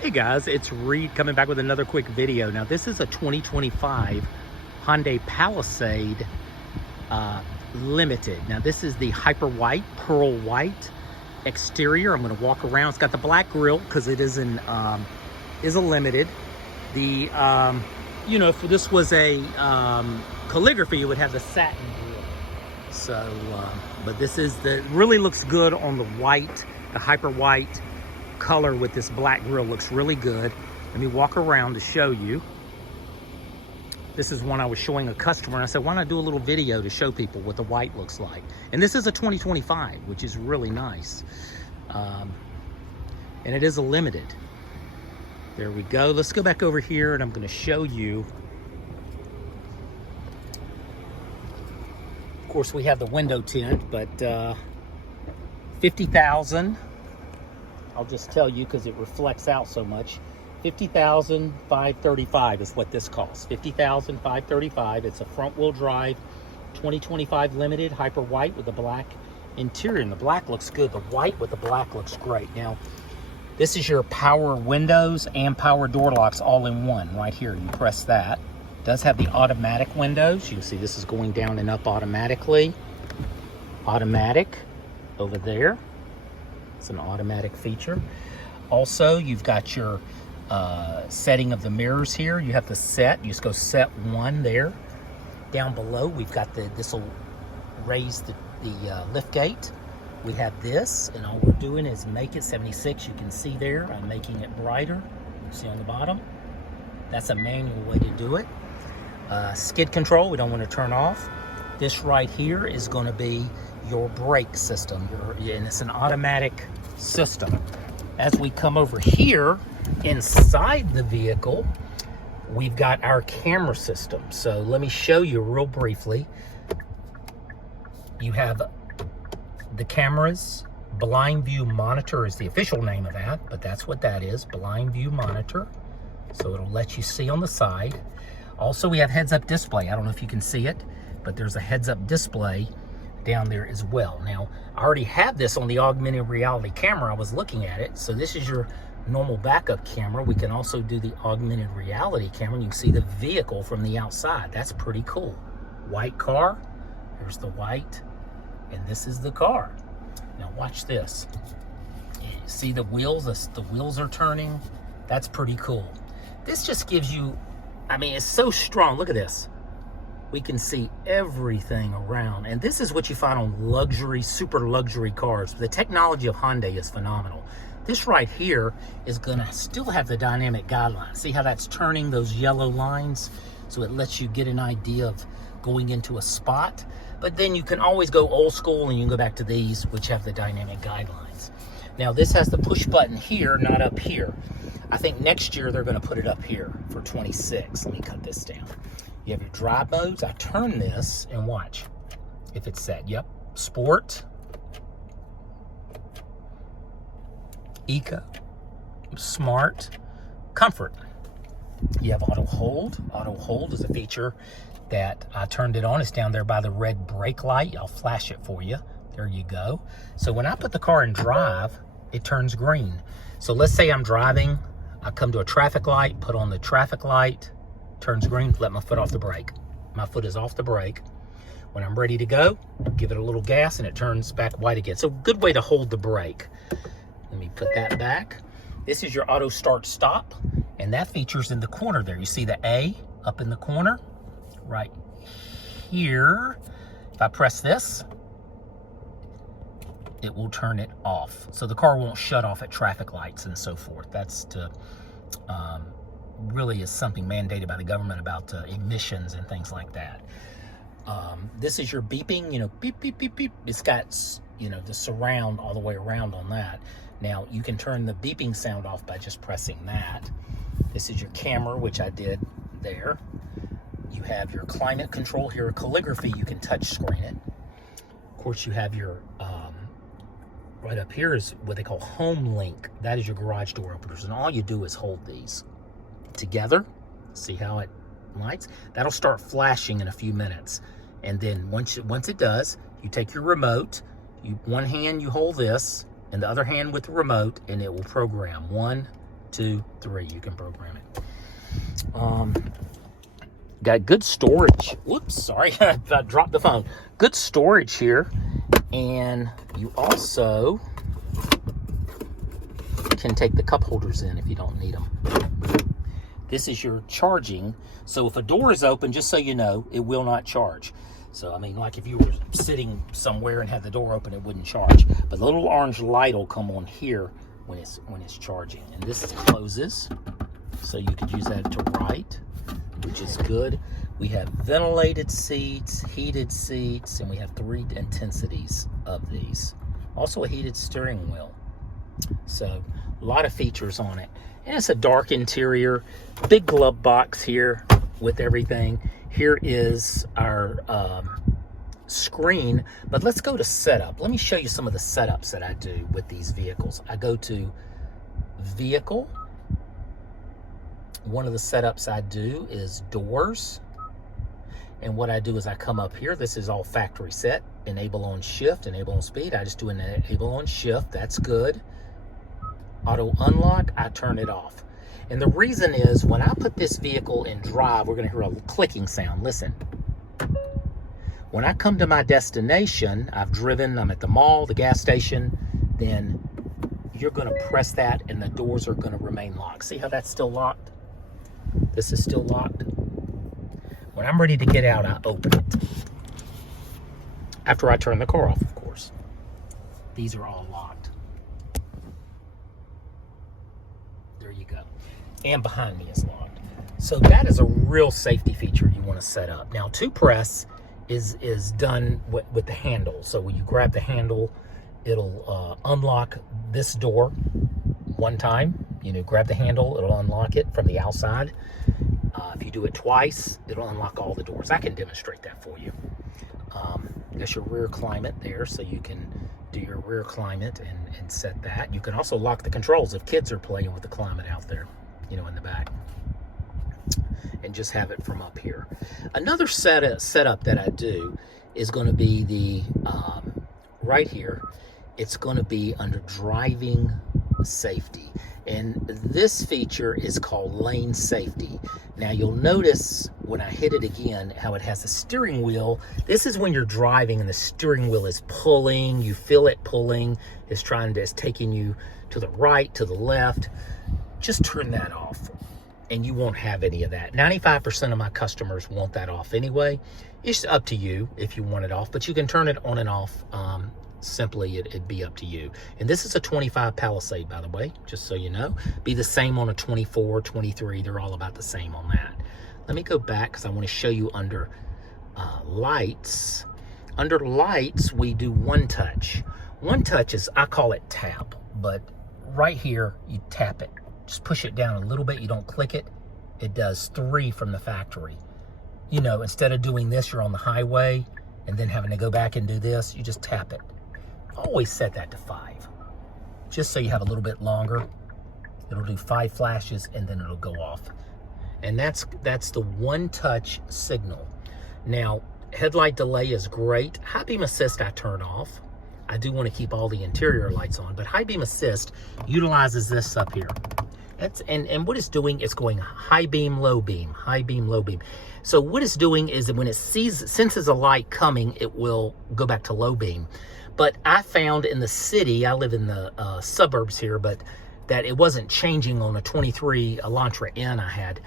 Hey guys, it's Reed coming back with another quick video. Now this is a 2025 Hyundai Palisade Limited. Now this is the hyper white, pearl white exterior. I'm going to walk around. It's got the black grille because it is a limited. The if this was a calligraphy, it would have the satin grille. So, but this is really looks good on the white, the hyper white color with this black grille looks really good. Let me walk around to show you. This is one I was showing a customer and I said, why not do a little video to show people what the white looks like? And this is a 2025, which is really nice. And it is a limited. There we go. Let's go back over here and I'm going to show you. Of course, we have the window tint, but 50,000. I'll just tell you because it reflects out so much. 50,535 is what this costs. 50,535. It's a front-wheel drive 2025 limited hyper white with a black interior, and the black looks good. The white with the black looks great. Now, this is your power windows and power door locks all in one right here. You press that. It does have the automatic windows. You can see this is going down and up automatically. Automatic over there. It's an automatic feature. Also, you've got your setting of the mirrors here. You have to set. You just go set one there. Down below, we've got this will raise the lift gate. We have this, and all we're doing is make it 76. You can see there. I'm making it brighter. You see on the bottom. That's a manual way to do it. Skid control, we don't want to turn off. This right here is going to be your brake system, and it's an automatic system. As we come over here inside the vehicle, we've got our camera system. So let me show you real briefly. You have the cameras. Blind view monitor is the official name of that, but that's what that is, blind view monitor. So it'll let you see on the side. Also, we have heads-up display. I don't know if you can see it, but there's a heads-up display down there as well. Now, I already have this on the augmented reality camera. I was looking at it. So this is your normal backup camera. We can also do the augmented reality camera, and you can see the vehicle from the outside. That's pretty cool. White car. Here's the white, and this is the car. Now watch this. You see the wheels? The wheels are turning. That's pretty cool. This just gives you, I mean, it's so strong. Look at this. We can see everything around. And this is what you find on luxury, super luxury cars. The technology of Hyundai is phenomenal. This right here is gonna still have the dynamic guidelines. See how that's turning those yellow lines? So it lets you get an idea of going into a spot. But then you can always go old school and you can go back to these, which have the dynamic guidelines. Now this has the push button here, not up here. I think next year they're gonna put it up here for 26. Let me cut this down. You have your drive modes. I turn this and watch if it's set. Yep. Sport, eco, smart, comfort. You have auto hold. Auto hold is a feature that I turned it on. It's down there by the red brake light. I'll flash it for you. There you go. So when I put the car in drive, it turns green. So let's say I'm driving. I come to a traffic light, put on the traffic light, turns green, let my foot off the brake. My foot is off the brake. When I'm ready to go, give it a little gas and it turns back white again. So good way to hold the brake. Let me put that back. This is your auto start stop, and that feature's in the corner there. You see the A up in the corner right here. If I press this, it will turn it off. So the car won't shut off at traffic lights and so forth. That's to really is something mandated by the government about emissions and things like that. This is your beeping, beep, beep, beep, beep. It's got, the surround all the way around on that. Now, you can turn the beeping sound off by just pressing that. This is your camera, which I did there. You have your climate control here, calligraphy, you can touch screen it. Of course, you have your, right up here is what they call home link. That is your garage door openers, and all you do is hold these together. See how it lights? That'll start flashing in a few minutes. And then once it does, you take your remote, one hand you hold this, and the other hand with the remote, and it will program 1, 2, 3. You can program it. Got good storage. Whoops, sorry, I dropped the phone. Good storage here. And you also can take the cup holders in if you don't need them. This is your charging. So if a door is open, just so you know, it will not charge. So, I mean, like if you were sitting somewhere and had the door open, it wouldn't charge. But the little orange light will come on here when it's charging. And this closes, so you could use that to write, which is good. We have ventilated seats, heated seats, and we have 3 intensities of these. Also a heated steering wheel. So a lot of features on it. And it's a dark interior, big glove box here with everything. Here is our screen, but let's go to setup. Let me show you some of the setups that I do with these vehicles. I go to vehicle. One of the setups I do is doors. And what I do is I come up here. This is all factory set. Enable on shift, enable on speed. I just do an enable on shift. That's good. Auto unlock, I turn it off. And the reason is when I put this vehicle in drive, we're going to hear a clicking sound. Listen. When I come to my destination, I've driven, I'm at the mall, the gas station, then you're going to press that and the doors are going to remain locked. See how that's still locked? This is still locked. When I'm ready to get out, I open it. After I turn the car off, of course. These are all locked. There you go. And behind me is locked. So that is a real safety feature you want to set up. Now, to press is done with the handle. So when you grab the handle, it'll unlock this door one time. You know, grab the handle, it'll unlock it from the outside. If you do it twice, it'll unlock all the doors. I can demonstrate that for you. That's your rear climate there, so you can do your rear climate and set that. You can also lock the controls if kids are playing with the climate out there, you know, in the back. And just have it from up here. Another setup that I do is going to be the right here. It's going to be under driving safety, and this feature is called lane safety. Now you'll notice when I hit it again how it has a steering wheel. This is when you're driving and the steering wheel is pulling. You feel it pulling. It's taking you to the right, to the left. Just turn that off. And you won't have any of that. 95% of my customers want that off anyway. It's up to you if you want it off, but you can turn it on and off. Simply, it'd be up to you. And this is a 25 Palisade, by the way, just so you know. Be the same on a 24, 23. They're all about the same on that. Let me go back because I want to show you under lights. Under lights, we do one touch. One touch is, I call it tap, but right here, you tap it. Just push it down a little bit. You don't click it. It does 3 from the factory. You know, instead of doing this, you're on the highway and then having to go back and do this, you just tap it. Always set that to 5. Just so you have a little bit longer. It'll do 5 flashes and then it'll go off. And that's the one touch signal. Now, headlight delay is great. High beam assist I turn off. I do want to keep all the interior lights on, but high beam assist utilizes this up here. And what it's doing is going high beam, low beam, high beam, low beam. So what it's doing is that when it senses a light coming, it will go back to low beam. But I found in the city, I live in the suburbs here, but that it wasn't changing on a 23 Elantra N I had.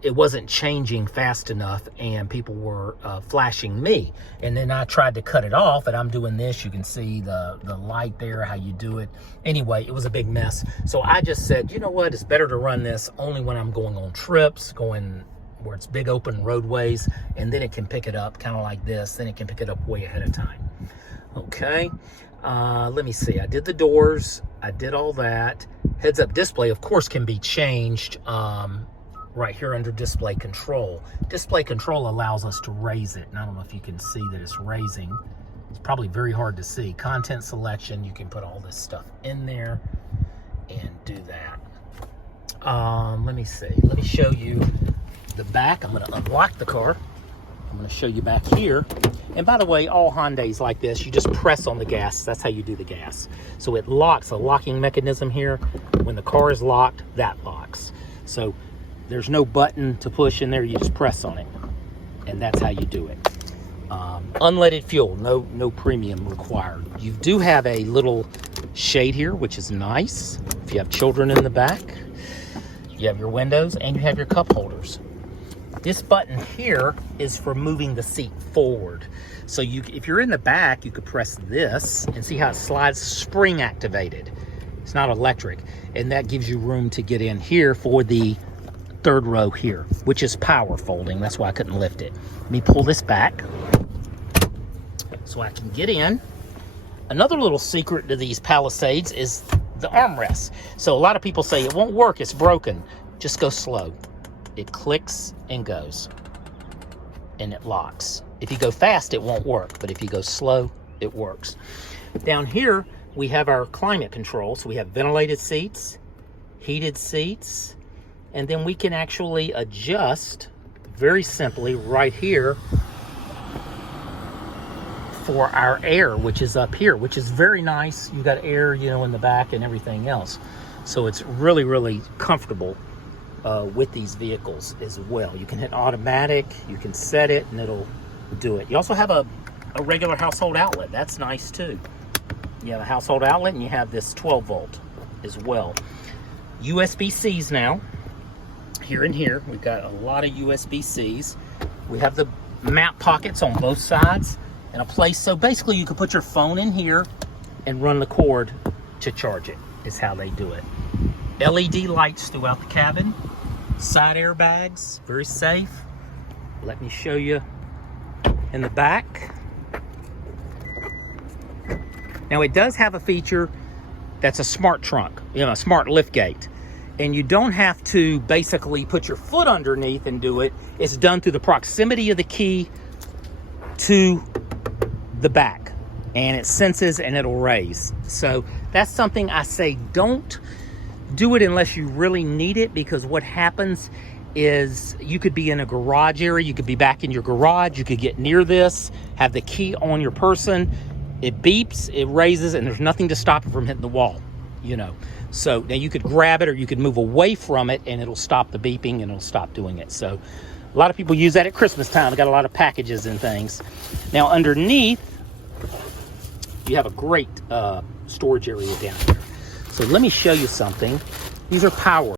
It wasn't changing fast enough and people were flashing me. And then I tried to cut it off and I'm doing this. You can see the light there, how you do it. Anyway, it was a big mess. So I just said, you know what? It's better to run this only when I'm going on trips, going where it's big open roadways, and then it can pick it up kind of like this. Then it can pick it up way ahead of time. Okay. Let me see. I did the doors. I did all that. Heads up display, of course, can be changed. Right here under display control. Display control allows us to raise it. And I don't know if you can see that it's raising. It's probably very hard to see. Content selection, you can put all this stuff in there and do that. Let me see. Let me show you the back. I'm going to unlock the car. I'm going to show you back here. And by the way, all Hyundais like this, you just press on the gas. That's how you do the gas. So it locks, a locking mechanism here. When the car is locked, that locks. So there's no button to push in there. You just press on it. And that's how you do it. Unleaded fuel, no premium required. You do have a little shade here, which is nice. If you have children in the back, you have your windows and you have your cup holders. This button here is for moving the seat forward. So if you're in the back, you could press this and see how it slides, spring activated. It's not electric. And that gives you room to get in here for the third row here, which is power folding. That's why I couldn't lift it. Let me pull this back so I can get in. Another little secret to these Palisades is the armrest. So a lot of people say it won't work, it's broken. Just go slow. It clicks and goes, and it locks. If you go fast, it won't work, but if you go slow, it works. Down here, we have our climate control. So we have ventilated seats, heated seats, and then we can actually adjust very simply right here for our air, which is up here, which is very nice. You got air, you know, in the back and everything else. So it's really, really comfortable with these vehicles as well. You can hit automatic, you can set it, and it'll do it. You also have a regular household outlet. That's nice too. You have a household outlet and you have this 12 volt as well. USB-Cs now. Here and here, we've got a lot of USB-Cs. We have the map pockets on both sides and a place, so basically you can put your phone in here and run the cord to charge it, is how they do it. LED lights throughout the cabin, side airbags, very safe. Let me show you in the back. Now it does have a feature that's a smart trunk, you know, a smart lift gate. And you don't have to basically put your foot underneath and do it. It's done through the proximity of the key to the back. And it senses and it'll raise. So that's something I say, don't do it unless you really need it, because what happens is you could be in a garage area, you could be back in your garage, you could get near this, have the key on your person, it beeps, it raises, and there's nothing to stop it from hitting the wall, you know. So now you could grab it or you could move away from it and it'll stop the beeping and it'll stop doing it. So a lot of people use that at Christmas time. They got a lot of packages and things. Now underneath, you have a great storage area down here. So let me show you something. These are power.